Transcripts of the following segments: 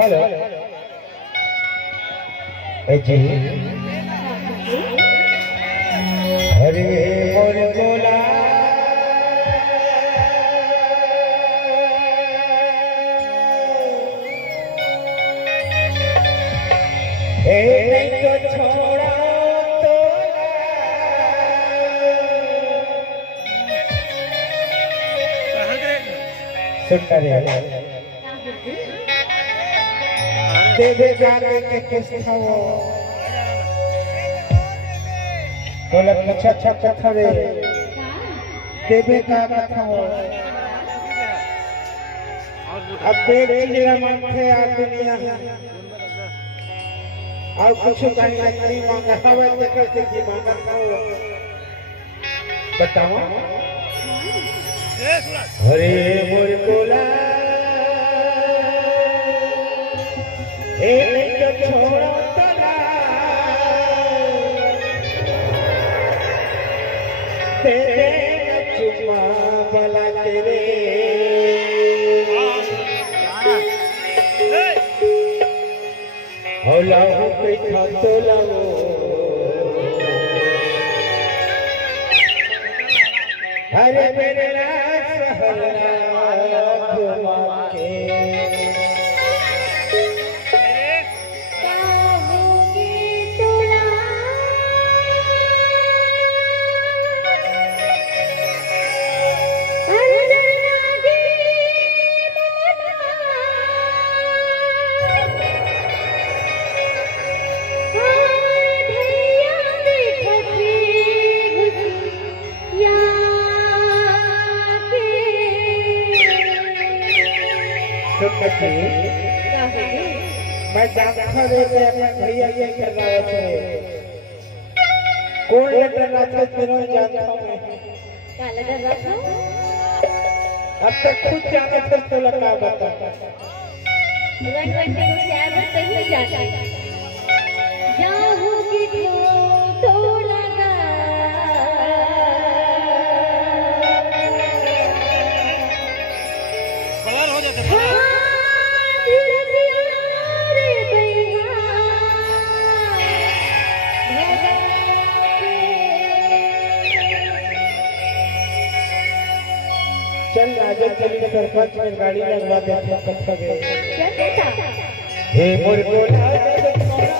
हेलो जी। हरे मोर गोला नहीं तो छोड़ा तो सुंदर देवे गाने के किस्ता वो बोला अच्छा अच्छा कथा रे देवे का कथा वो अब देख लीजिएगा मन थे आ दुनिया और कुछ कहीं ना कहीं मांगा हवा देखकर से की मांगा का हो बताओ। हरे मोर गोला एक छोड़ा तला तेरे चुमा बला तेरे होला हो पे तो लाओ हरे मेरे रास हरा घुमा के मैं जानता रहते अपने भैया ये कर रहा थे कौन लेटर रहा था तेरे जानता हूँ क्या लेटर रहा था अब तक खुद जाना था तो लगा बता रंग रंग के क्या बता ही जाता जाऊंगी तो लगा कलर हो जाता चल राजा चली सरपंच में गाड़ी लगवा देते कथा गए हे मोर गोला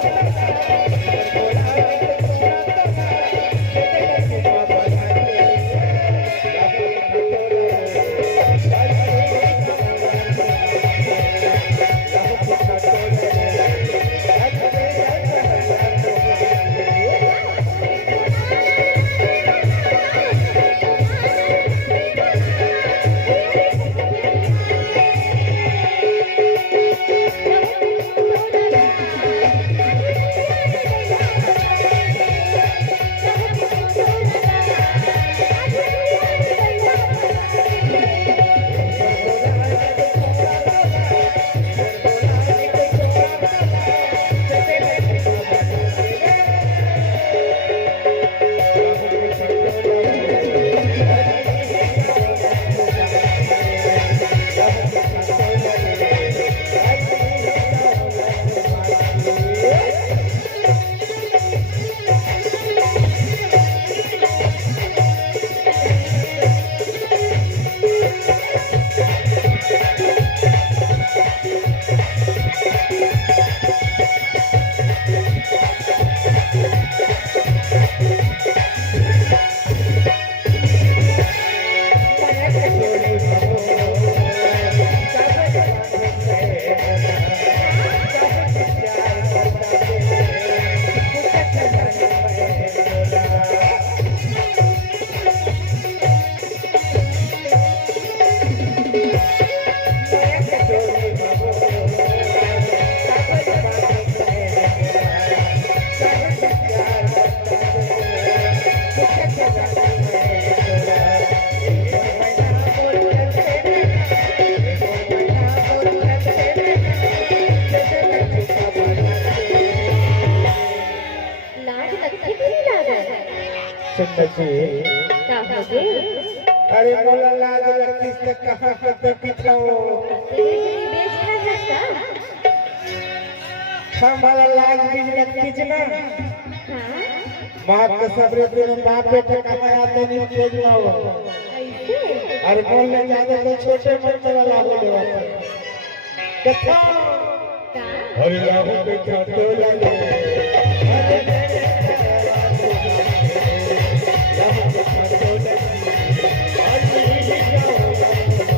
अरे मोला लाज लगती से कहां पे पिछाओ हमारा लाग बीज लगती च ना हाँ माँ के सबरे दिन बाप बेटे कमाए आते नहीं तेज ना हो ऐसे अरे बोलने जाते तो छोटे बच्चे वाला हो गया कथा का अरे लाहू पे खातो लगे अरे मेरे लाहू पे खातो लगे अरे जाओ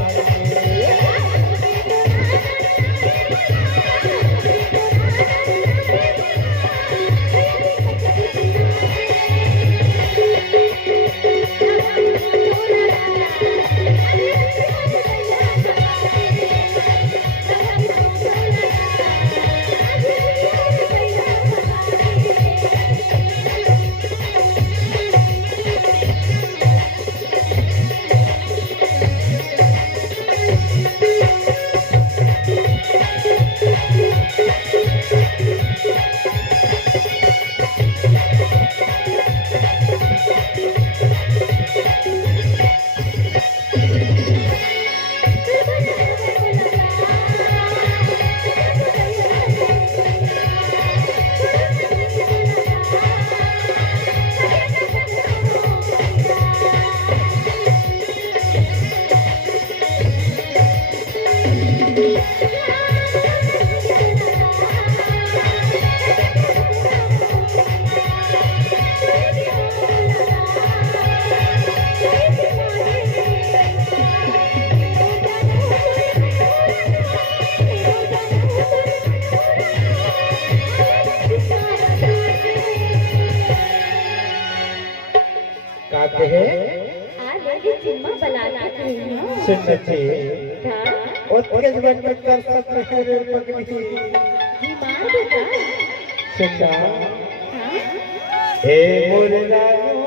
काते हैं लेडी चिम्मा बलाते हैं सुन्नती हाँ उसके जीवन में कर सकते हैं रे पगड़ी जी मार देता सुन्ना हाँ हे मोर रानू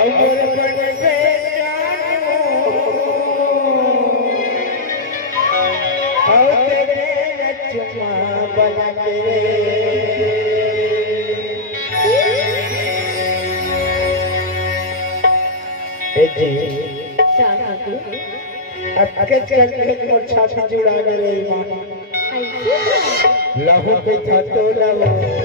अमर बन बेजानू आओ तेरे चुम्मा बना के जी अकेच करके मोर छाती जुड़ा गए मां ऐसे लहू के था तो लहू